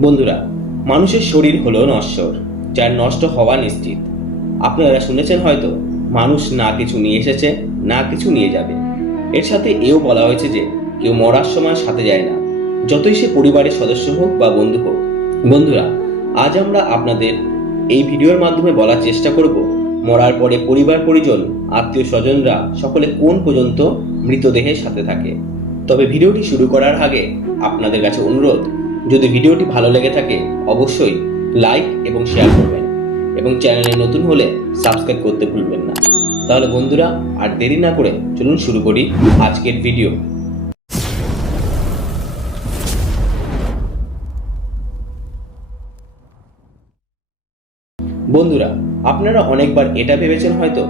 বন্ধুরা, মানুষের শরীর হলো নশ্বর, যার নষ্ট হওয়া নিশ্চিত। আপনারা শুনেছেন হয়তো, মানুষ না কিছু নিয়ে এসেছে, না কিছু নিয়ে যাবে। এর সাথে এও বলা হয়েছে যে, কেউ মরার সময় সাথে যায় না। যতই সে পরিবারের সদস্য হোক বা বন্ধু হোক। বন্ধুরা, আজ আমরা আপনাদের এই ভিডিওর মাধ্যমে বলার চেষ্টা করব, মরার পরে পরিবার পরিজন, আত্মীয় স্বজনরা সকলে কোন পর্যন্ত মৃতদেহের সাথে থাকে। তবে ভিডিওটি শুরু করার আগে আপনাদের কাছে অনুরোধ যদি ভিডিওটি ভালো লেগে থাকে, অবশ্যই লাইক এবং শেয়ার করবেন। এবং চ্যানেলে নতুন হলে সাবস্ক্রাইব করতে ভুলবেন না। তাহলে বন্ধুরা, আর দেরি না করে চলুন শুরু করি আজকের ভিডিও বন্ধুরা, আপনারা অনেকবার এটা ভেবেছেন হয়তো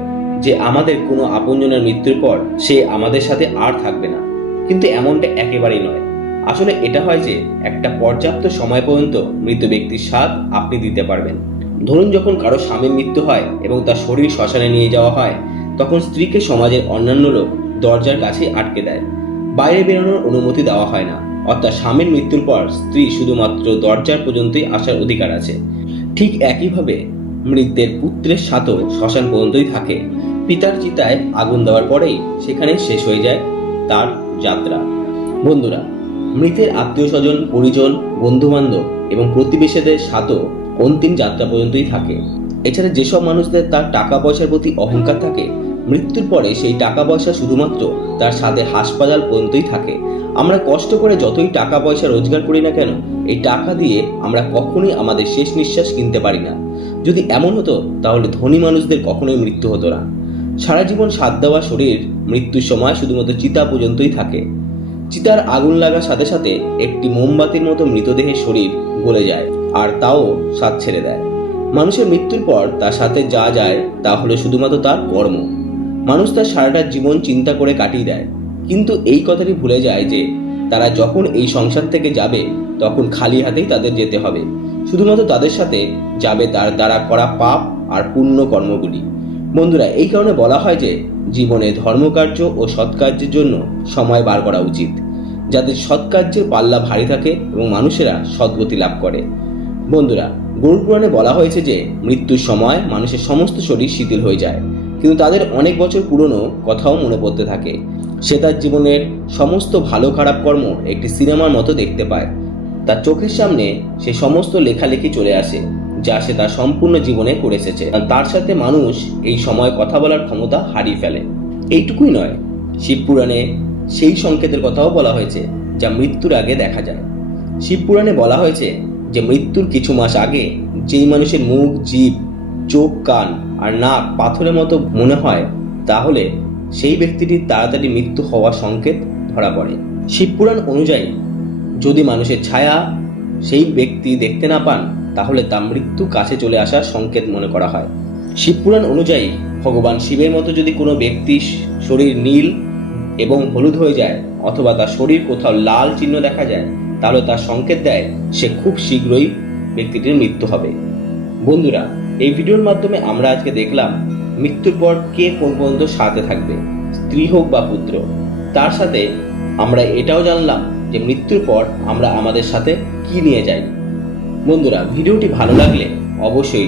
যে আমাদের কোনো আপনজনের মৃত্যুর পর সে আমাদের সাথে আর থাকবে না। কিন্তু এমনটা একেবারেই নয়। আসলে এটা হয় যে একটা পর্যাপ্ত সময় পর্যন্ত মৃত ব্যক্তির স্বাদ আপনি দিতে পারবেন। ধরুন যখন কারও স্বামীর মৃত্যু হয় এবং তার শরীর শ্মশানে নিয়ে যাওয়া হয়, তখন স্ত্রীকে সমাজের অন্যান্য লোক দরজার কাছে আটকে দেয়। বাইরে বেরোনোর অনুমতি দেওয়া হয় না। অর্থাৎ স্বামীর মৃত্যুর পর স্ত্রী শুধুমাত্র দরজার পর্যন্তই আসার অধিকার আছে। ঠিক একইভাবে মৃতের পুত্রের সাথও শ্মশান পর্যন্তই থাকে। পিতার চিতায় আগুন দেওয়ার পরেই সেখানে শেষ হয়ে যায় তার যাত্রা। বন্ধুরা মৃতের আত্মীয় স্বজন পরিজন বন্ধু বান্ধব এবং প্রতিবেশীদের সাথও অন্তিম যাত্রা পর্যন্তই থাকে। এছাড়া যেসব মানুষদের তার টাকা পয়সার প্রতি অহংকার থাকে, মৃত্যুর পরে সেই টাকা পয়সা শুধুমাত্র তার সাথে হাসপাতাল পর্যন্তই থাকে। আমরা কষ্ট করে যতই টাকা পয়সা রোজগার করি না কেন, এই টাকা দিয়ে আমরা কখনোই আমাদের শেষ নিঃশ্বাস কিনতে পারি না। যদি এমন হতো, তাহলে ধনী মানুষদের কখনোই মৃত্যু হতো না। সারা জীবন সাথ দেওয়া শরীর, মৃত্যুর সময় শুধুমাত্র চিতা পর্যন্তই থাকে। চিতার আগুন লাগার সাথে সাথে একটি মোমবাতির মতো মৃতদেহের শরীর গলে যায় আর তাও স্বাদ ছেড়ে দেয়। মানুষের মৃত্যুর পর তার সাথে যা যায় তা হলো শুধুমাত্র তার কর্ম। মানুষ তার সারাটা জীবন চিন্তা করে কাটিয়ে দেয়। কিন্তু এই কথাটি ভুলে যায় যে তারা যখন এই সংসার থেকে যাবে, তখন খালি হাতেই তাদের যেতে হবে। শুধুমাত্র তাদের সাথে যাবে তার দ্বারা করা পাপ আর পুণ্য কর্মগুলি। বন্ধুরা, এই কারণে বলা হয় যে জীবনে ধর্মকার্য ও সৎকার্যের জন্য সময় বার করা উচিত, যাতে সৎকার্যের পাল্লা ভারী থাকে এবং মানুষেরা সদ্গতি লাভ করে। বন্ধুরা, গরুর পুরাণে বলা হয়েছে যে, মৃত্যুর সময় মানুষের সমস্ত শরীর শিথিল হয়ে যায়, কিন্তু তাদের অনেক বছর পুরনো কথাও মনে পড়তে থাকে। সে তার জীবনের সমস্ত ভালো খারাপ কর্ম একটি সিনেমার মতো দেখতে পায়। তার চোখের সামনে সে সমস্ত লেখালেখি চলে আসে। যা সে তার সম্পূর্ণ জীবনে করে এসেছে। তার সাথে মানুষ এই সময় কথা বলার ক্ষমতা হারিয়ে ফেলে। এইটুকুই নয় শিবপুরাণে সেই সংকেতের কথাও বলা হয়েছে যা মৃত্যুর আগে দেখা যায়। শিবপুরাণে বলা হয়েছে যে মৃত্যুর কিছু মাস আগে যেই মানুষের মুখ, জিভ, চোখ, কান আর নাক পাথরের মতো মনে হয়, তাহলে সেই ব্যক্তিটির তাড়াতাড়ি মৃত্যু হওয়ার সংকেত ধরা পড়ে। শিবপুরাণ অনুযায়ী যদি মানুষের ছায়া সেই ব্যক্তি দেখতে না পান তাহলে তা মৃত্যু কাছে চলে আসার সংকেত মনে করা হয়। শিবপুরাণ অনুযায়ী ভগবান শিবের মতো যদি কোনো ব্যক্তি শরীর নীল এবং হলুদ হয়ে যায় অথবা তার শরীর কোথাও লাল চিহ্ন দেখা যায়, তাহলে তার সংকেত দেয় সে খুব শীঘ্রই ব্যক্তিটির মৃত্যু হবে। বন্ধুরা, এই ভিডিওর মাধ্যমে আমরা আজকে দেখলাম মৃত্যুর পর কে কোন পর্যন্ত সাথে থাকবে, স্ত্রী হোক বা পুত্র। তার সাথে আমরা এটাও জানলাম যে মৃত্যুর পর আমরা আমাদের সাথে কি নিয়ে যাই। বন্ধুরা, ভিডিওটি ভালো লাগলে অবশ্যই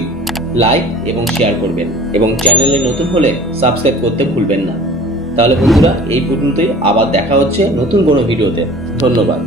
লাইক এবং শেয়ার করবেন এবং চ্যানেলে নতুন হলে সাবস্ক্রাইব করতে ভুলবেন না। তাহলে বন্ধুরা, এই পর্যন্তই। আবার দেখা হচ্ছে নতুন কোনো ভিডিওতে। ধন্যবাদ।